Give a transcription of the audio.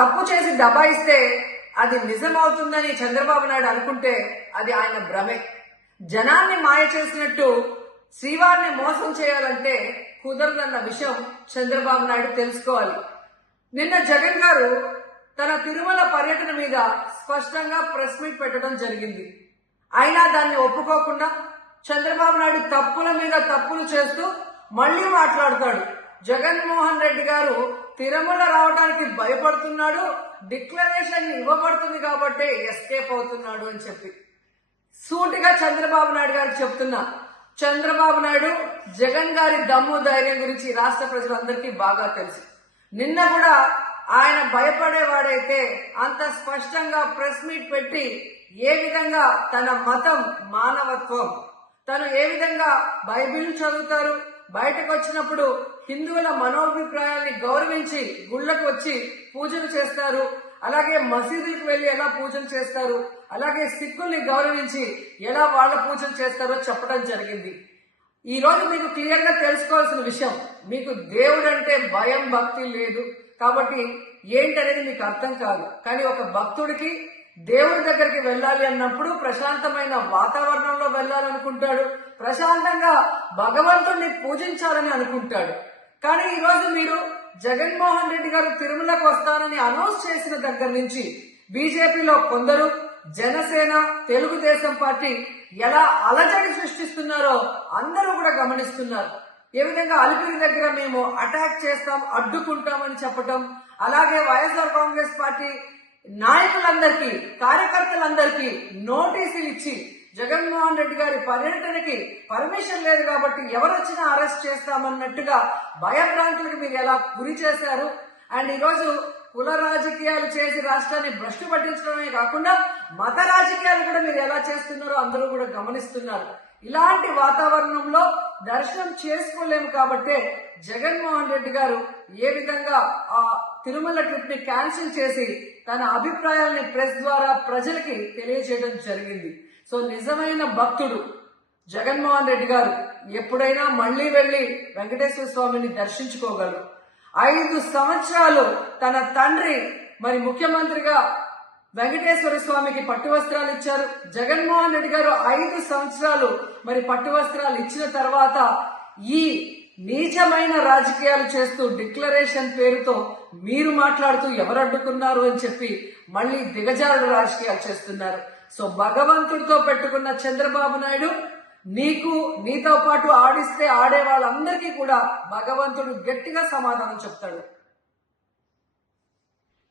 తప్పు చేసి దబాయిస్తే అది నిజమవుతుందని చంద్రబాబు నాయుడు అనుకుంటే అది ఆయన భ్రమే. జనాన్ని మాయ చేసినట్టు శ్రీవారిని మోసం చేయాలంటే కుదరదన్న విషయం చంద్రబాబు నాయుడు తెలుసుకోవాలి. నిన్న జగన్ గారు తన తిరుమల పర్యటన మీద స్పష్టంగా ప్రెస్ మీట్ పెట్టడం జరిగింది. అయినా దాన్ని ఒప్పుకోకుండా చంద్రబాబు నాయుడు తప్పుల మీద తప్పులు చేస్తూ మళ్లీ మాట్లాడతాడు. జగన్మోహన్ రెడ్డి గారు తిరుమల రావడానికి భయపడుతున్నాడు, డిక్లరేషన్ ఇవ్వబడుతుంది కాబట్టి ఎస్కేప్ అవుతున్నాడు అని చెప్పి సూటిగా చంద్రబాబు నాయుడు గారికి చెప్తున్నా. చంద్రబాబు నాయుడు జగన్ గారి దమ్ము ధైర్యం గురించి రాష్ట్ర ప్రజలందరికీ బాగా తెలుసు. నిన్న కూడా ఆయన భయపడేవాడైతే అంత స్పష్టంగా ప్రెస్ మీట్ పెట్టి ఏ విధంగా తన మతం మానవత్వం, తను ఏ విధంగా బైబిల్ చదువుతారు, బయటకు వచ్చినప్పుడు హిందువుల మనోభిప్రాయాల్ని గౌరవించి గుళ్ళకు వచ్చి పూజలు చేస్తారు, అలాగే మసీదులకు వెళ్లి ఎలా పూజలు చేస్తారు, అలాగే సిక్కుల్ని గౌరవించి ఎలా వాళ్ళ పూజలు చేస్తారో చెప్పడం జరిగింది. ఈ రోజు మీకు క్లియర్ గా తెలుసుకోవాల్సిన విషయం, మీకు దేవుడు అంటే భయం భక్తి లేదు కాబట్టి ఏంటనేది మీకు అర్థం కాదు. కానీ ఒక భక్తుడికి దేవుడి దగ్గరికి వెళ్ళాలి అన్నప్పుడు ప్రశాంతమైన వాతావరణంలో వెళ్ళాలనుకుంటాడు, ప్రశాంతంగా భగవంతుడిని పూజించాలని అనుకుంటాడు. కానీ ఈ రోజు మీరు జగన్మోహన్ రెడ్డి గారు తిరుమలకు వస్తానని అనౌన్స్ చేసిన దగ్గర నుంచి బీజేపీలో కొందరు, జనసేన, తెలుగుదేశం పార్టీ ఎలా అలజడి సృష్టిస్తున్నారో అందరూ కూడా గమనిస్తున్నారు. ఏ విధంగా అలిపిరి దగ్గర మేము అటాక్ చేస్తాం, అడ్డుకుంటామని చెప్పటం, అలాగే వైఎస్ఆర్ కాంగ్రెస్ పార్టీ నాయకులందరికీ, కార్యకర్తలందరికీ నోటీసులు ఇచ్చి జగన్మోహన్ రెడ్డి గారి పర్యటనకి పర్మిషన్ లేదు కాబట్టి ఎవరొచ్చినా అరెస్ట్ చేస్తామన్నట్టుగా భయభ్రాంతులకు మీరు ఎలా గురి చేశారు. అండ్ ఈరోజు కుల రాజకీయాలు చేసి రాష్ట్రాన్ని భ్రష్టు పట్టించడమే కాకుండా మత రాజకీయాలు కూడా మీరు ఎలా చేస్తున్నారో అందరూ కూడా గమనిస్తున్నారు. ఇలాంటి వాతావరణంలో దర్శనం చేసుకోలేము కాబట్టే జగన్మోహన్ రెడ్డి గారు ఏ విధంగా ఆ తిరుమల ట్రిప్ ని క్యాన్సిల్ చేసి తన అభిప్రాయాల్ని ప్రెస్ ద్వారా ప్రజలకి తెలియజేయడం జరిగింది. సో నిజమైన భక్తుడు జగన్మోహన్ రెడ్డి గారు ఎప్పుడైనా మళ్లీ వెళ్లి వెంకటేశ్వర స్వామిని దర్శించుకోగలరు. 5 సంవత్సరాలు తన తండ్రి మరి ముఖ్యమంత్రిగా వెంకటేశ్వర స్వామికి పట్టు వస్త్రాలు ఇచ్చారు. జగన్మోహన్ రెడ్డి గారు 5 సంవత్సరాలు మరి పట్టు వస్త్రాలు ఇచ్చిన తర్వాత ఈ నీచమైన రాజకీయాలు చేస్తూ డిక్లరేషన్ పేరుతో మీరు మాట్లాడుతూ ఎవరు అడ్డుకున్నారు అని చెప్పి మళ్లీ దిగజారుడు రాజకీయాలు చేస్తున్నారు. సో భగవంతుడితో పెట్టుకున్న చంద్రబాబు నాయుడు నీతో పాటు ఆడిస్తే ఆడే వాళ్ళందరికీ కూడా భగవంతుడు గట్టిగా సమాధానం చెప్తాడు.